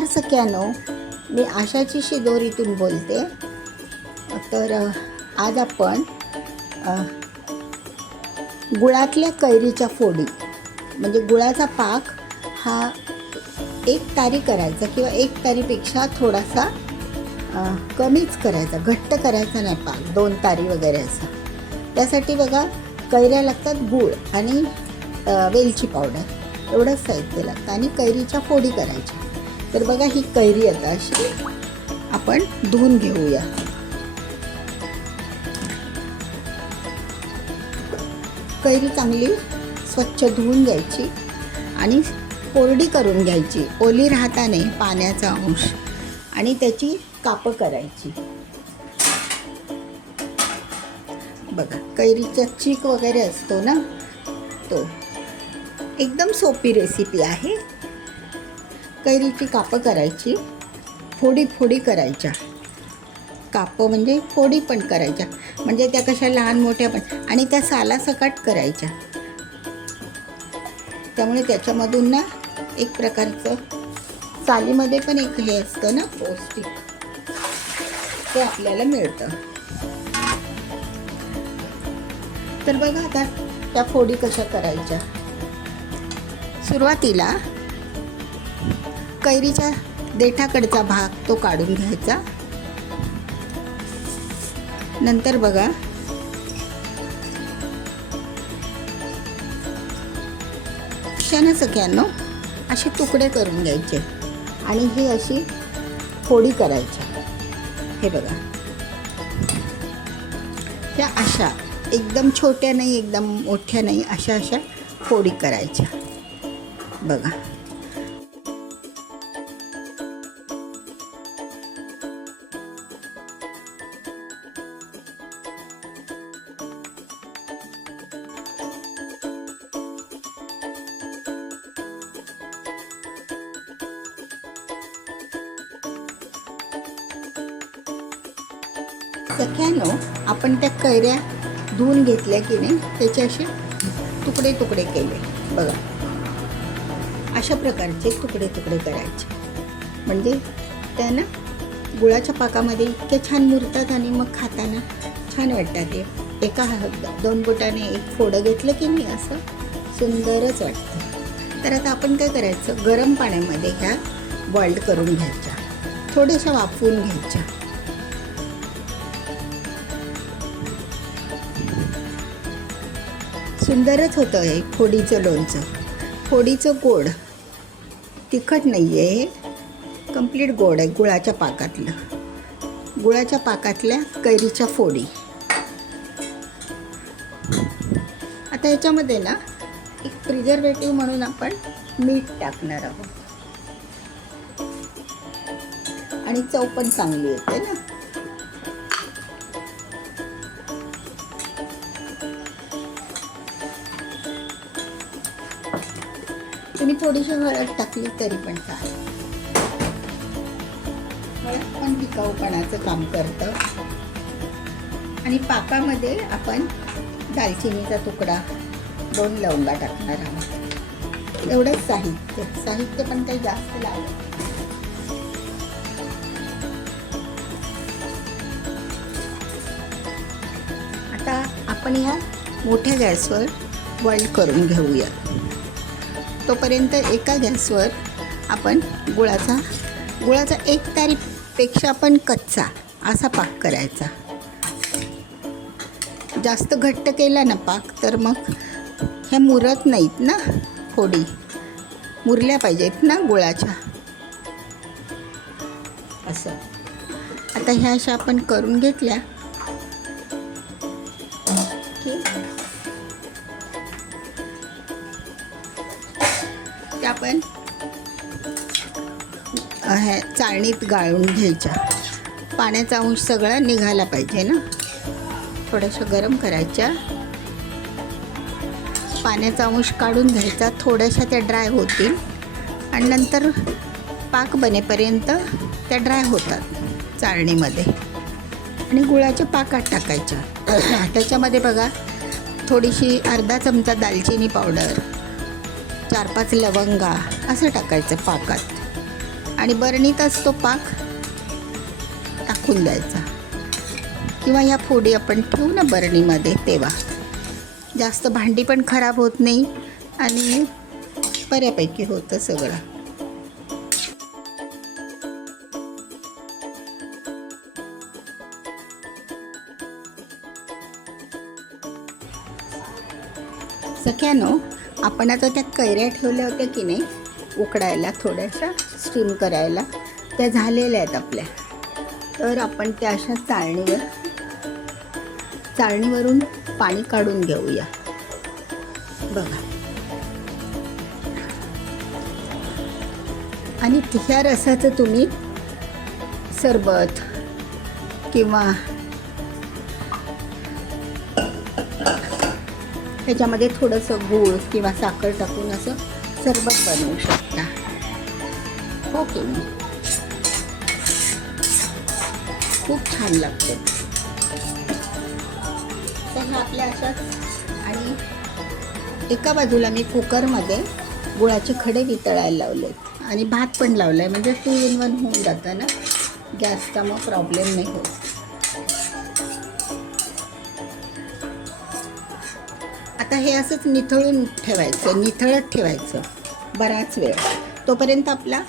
नमस्कार सख्यानो, मी आशाची शिदोरीतून बोलते. तर आज आपण गुळातल्या कैरीच्या फोडी म्हणजे गुळाचा पाक हा एक तारी करायचा किंवा एक तारीपेक्षा थोडासा कमीच करायचा, घट्ट करायचा नाही पाक, 2 तारी वगैरे असा. त्यासाठी बघा कैऱ्या लागतात, गूळ आणि वेलची पावडर एवढंच साहित्य लागतं आणि कैरीच्या फोडी करायच्या. तर बघा ही कैरी आता अशी आपण धुवून घेऊया. कैरी चांगली स्वच्छ धुवून घ्यायची आणि कोरडी करून घ्यायची, ओली राहता नाही, पाण्याचा अंश, आणि त्याची कापं करायची. बघा कैरीचा चीक वगैरे असतो ना, तो एकदम सोपी रेसिपी आहे. कैरीची कापं करायची, फोडी फोडी करायच्या. कापं म्हणजे फोडी पण करायच्या, म्हणजे त्या कशा लहान मोठ्या पण, आणि त्या सालासकट करायच्या. त्यामुळे त्याच्यामधून ना एक प्रकारचं सालीमध्ये पण एक हे असतं ना पौष्टिक, ते आपल्याला मिळतं. तर बघा आता त्या फोडी कशा करायच्या. सुरुवातीला कैरीच्या देठाकडचा भाग तो काढून घ्यायचा. नंतर बघा क्षण सगळ्यांनो असे तुकडे करून घ्यायचे आणि ही अशी फोडी करायच्या. हे बघा त्या अशा एकदम छोट्या नाही, एकदम मोठ्या नाही, अशा अशा फोडी करायच्या. बघा सख्यानो, आपण त्या कैऱ्या धुवून घेतल्या की नाही, त्याचे असे तुकडे तुकडे केले. बघा अशा प्रकारचे तुकडे तुकडे करायचे, म्हणजे त्या ना गुळाच्या पाकामध्ये इतके छान मुरतात आणि मग खाताना छान वाटतात. ते एका 2 बोटाने एक फोडं घेतलं की नाही असं सुंदरच वाटतं. तर आता आपण काय करायचं, गरम पाण्यामध्ये ह्या बॉइल्ड करून घ्यायच्या, थोड्याशा वाफवून घ्यायच्या. सुंदरच होतं हे फोडीचं लोणचं. फोडीचं गोड, तिखट नाही आहे हे, कंप्लीट गोड आहे. गुळाच्या पाकातलं, गुळाच्या पाकातल्या कैरीच्या फोडी. आता याच्यामध्ये ना एक प्रिझर्वेटिव्ह म्हणून आपण मीठ टाकणार आहोत आणि चव पण चांगली येते ना. तुम्ही थोडीशी हळद टाकली तरी पण चालेल. हळद पण टिकाऊपणाचं काम करतं. आणि पाकामध्ये आपण दालचिनीचा तुकडा, 2 लवंगा टाकणार आहोत. एवढंच साहित्य पण काही जास्त लागलं. आता आपण ह्या मोठ्या गॅसवर बॉइल करून घेऊया. तोपर्यंत एका गॅसवर आपण गुळाचा 1 तारीपेक्षा पण कच्चा असा पाक करायचा. जास्त घट्ट केला ना पाक तर मग ह्या मुरत नाहीत ना, फोडी मुरल्या पाहिजेत ना गुळाच्या. असं आता ह्या अशा आपण करून घेतल्या की त्या आपण ह्या चाळणीत गाळून घ्यायच्या. पाण्याचा अंश सगळा निघाला पाहिजे ना. थोड्याशा गरम करायच्या, पाण्याचा अंश काढून घ्यायचा, थोड्याशा त्या ड्राय होतील आणि नंतर पाक बनेपर्यंत त्या ड्राय होतात चाळणीमध्ये. आणि गुळाच्या पाकात टाकायच्या. त्याच्यामध्ये बघा थोडीशी अर्धा चमचा दालचिनी पावडर, 4-5 लवंगा असं टाकायचं पाकात. आणि बरणीतच तो पाक टाकून द्यायचा, किंवा ह्या फोडी आपण ठेवू ना बरणीमध्ये, तेव्हा जास्त भांडी पण खराब होत नाही आणि बऱ्यापैकी होतं सगळं. सख्यानो, आपण आता त्या कैऱ्या ठेवल्या होत्या की नाही उकडायला, थोड्याशा स्टीम करायला, त्या झालेल्या आहेत आपल्या. तर आपण त्या अशा चाळणीवरून पाणी काढून घेऊया. बघा, आणि ह्या रसाचं तुम्ही सरबत किंवा त्याच्यामध्ये थोडंसं गूळ किंवा साखर टाकून असं सरबत बनवू शकता. हो की नाही? खूप छान लागते. तर ह्या आपल्या अशाच, आणि एका बाजूला मी कुकरमध्ये गुळाचे खडे वितळायला लावले आणि भात पण लावला आहे, म्हणजे 2 in 1 होऊन जातं ना गॅसचा, मग प्रॉब्लेम नाही होत. आता हे असंच निथळून ठेवायचं, निथळत ठेवायचं बराच वेळ, तोपर्यंत आपला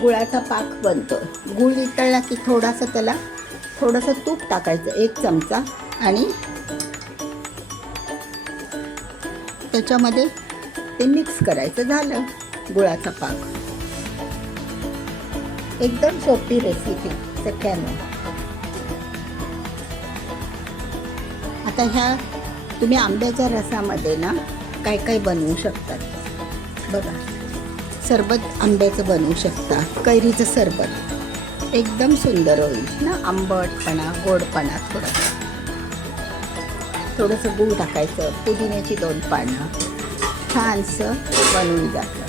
गुळाचा पाक बनतो. गूळ वितळला की थोडंसं तूप टाकायचं, 1 चमचा, आणि त्याच्यामध्ये ते मिक्स करायचं. झालं गुळाचा पाक. एकदम सोपी रेसिपी सगळ्यांना. आता ह्या तुम्ही आंब्याच्या रसामध्ये ना काय काय बनवू शकतात. बघा, सरबत आंब्याचं बनवू शकता, कैरीचं सरबत एकदम सुंदर होईल ना, आंबटपणा, गोडपणा, थोडंसं गूळ टाकायचं, पुदिन्याची 2 पानं, छानसं बनवून जातं.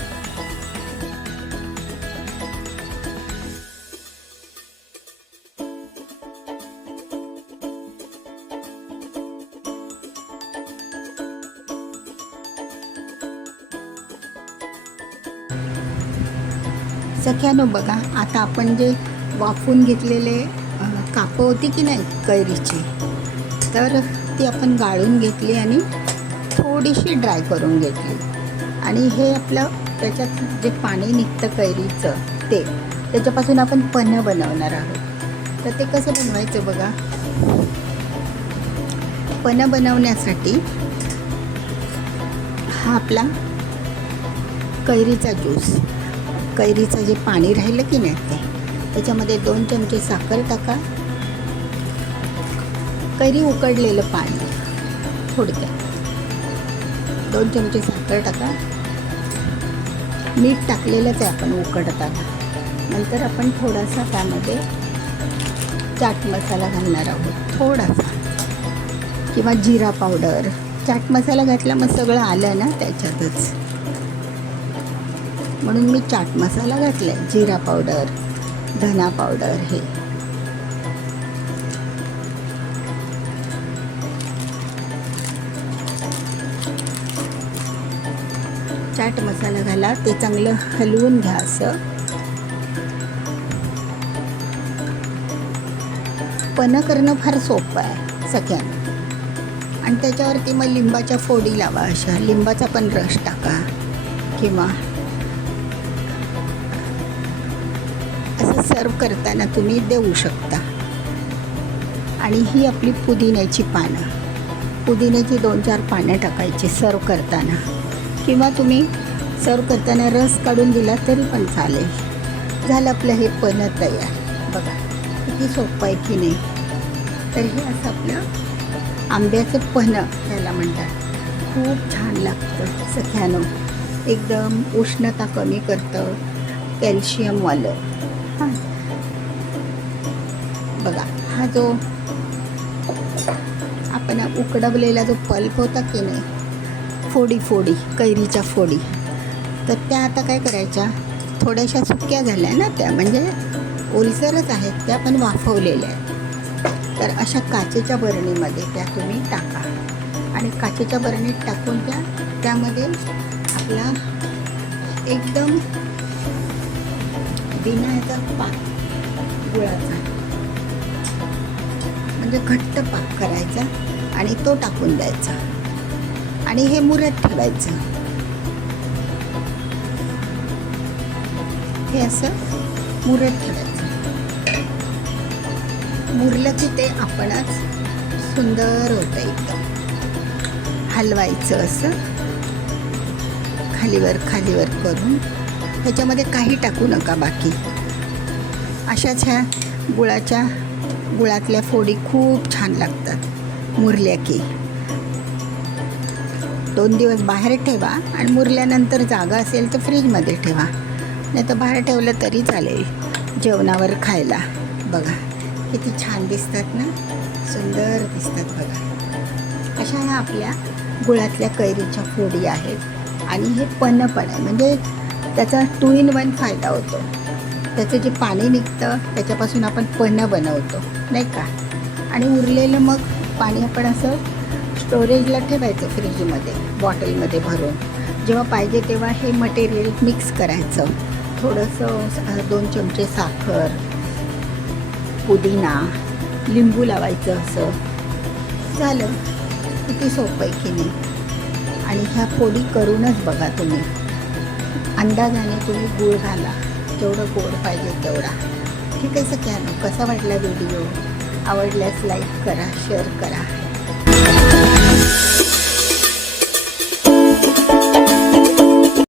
सख्यानो, बघा, आता आपण जे वाफवून घेतलेले कापं होती की नाही कैरीची, तर ती आपण गाळून घेतली आणि थोडीशी ड्राय करून घेतली. आणि हे आपलं त्याच्यात जे पाणी निघतं कैरीचं, त्याच्यापासून आपण पन्हं बनवणार आहोत. तर ते कसं बनवायचं बघा. पन्हं बनवण्यासाठी हा आपला कैरीचा ज्यूस, कैरीचं जे पाणी राहिलं की नाही त्याच्यामध्ये 2 चमचे साखर टाका, कैरी उकडलेलं पाणी, थोडक्यात 2 चमचे साखर टाका. मीठ टाकलेलंच आहे आपण उकडताना. नंतर आपण थोडासा त्यामध्ये चाट मसाला घालणार आहोत, थोडासा, किंवा जिरा पावडर. चाट मसाला घातला मग सगळं आलं ना त्याच्यातच, म्हणून मी चाट मसाला घातला आहे. जिरा पावडर, धना पावडर, हे चाट मसाला घाला, ते चांगलं हलवून घ्या. असं पन्हं करणं फार सोपं आहे सगळ्यांना. आणि त्याच्यावरती मग लिंबाच्या फोडी लावा, अशा लिंबाचा पण रस टाका, किंवा असं सर्व करताना तुम्ही देऊ शकता. आणि ही आपली पुदिन्याची पानं, पुदिन्याची 2-4 पानं टाकायची सर्व करताना, किंवा तुम्ही सर्व करताना रस काढून दिला तरी पण चालेल. झालं आपलं हे पन्हं तयार. बघा किती सोपं आहे की नाही. तर हे असं आपलं आंब्याचं पन्हं त्याला म्हणतात. खूप छान लागतं सख्यानो, एकदम उष्णता कमी करतं, कॅल्शियमवालं. हां, बघा, हा जो आपण उकडवलेला जो पल्प होता की नाही, फोडी कैरीच्या फोडी, तर त्या आता काय करायच्या, थोड्याशा सुक्या झाल्या ना त्या, म्हणजे ओलसरच आहेत, त्या पण वाफवलेल्या आहेत. तर अशा काचेच्या बरणीमध्ये त्या तुम्ही टाका, आणि काचेच्या बरणीत टाकून त्यामध्ये आपला एकदम बिना ह्याचा पाक गुळाचा, म्हणजे घट्ट पाक करायचा आणि तो टाकून द्यायचा आणि हे मुरत ठेवायचं. हे असं मुरत ठेवायचं. मुरलं की ते आपणच सुंदर होतं एकदम. हलवायचं असं खालीवर खालीवर करून. ह्याच्यामध्ये काही टाकू नका बाकी. अशाच ह्या गुळातल्या फोडी खूप छान लागतात मुरल्या की. 2 दिवस बाहेर ठेवा आणि मुरल्यानंतर जागा असेल तर फ्रीजमध्ये ठेवा, नाही तर बाहेर ठेवलं तरी चालेल जेवणावर खायला. बघा किती छान दिसतात ना, सुंदर दिसतात बघा. अशा ह्या आपल्या गुळातल्या कैरीच्या फोडी आहेत. आणि हे पन्ह पण आहे, म्हणजे त्याचा 2 in 1 फायदा होतो. त्याचं जे पाणी निघतं त्याच्यापासून आपण पन्ह बनवतो नाही का. आणि उरलेलं मग पाणी आपण असं स्टोरेजला ठेवायचं फ्रीजमध्ये बॉटलमध्ये भरून. जेव्हा पाहिजे तेव्हा हे मटेरियल मिक्स करायचं. थोडंसं 2 चमचे साखर, पुदिना, लिंबू लावायचं. असं झालं. किती सोपं आहे की नाही. आणि ह्या फोडी करूनच बघा तुम्ही. अंदाजाने तुम्ही गूळ घाला, जेवढं गोड पाहिजे तेवढा. ठीक आहे सगळ्यांना. कसा वाटला व्हिडिओ? आवडल्यास लाईक करा, शेअर करा.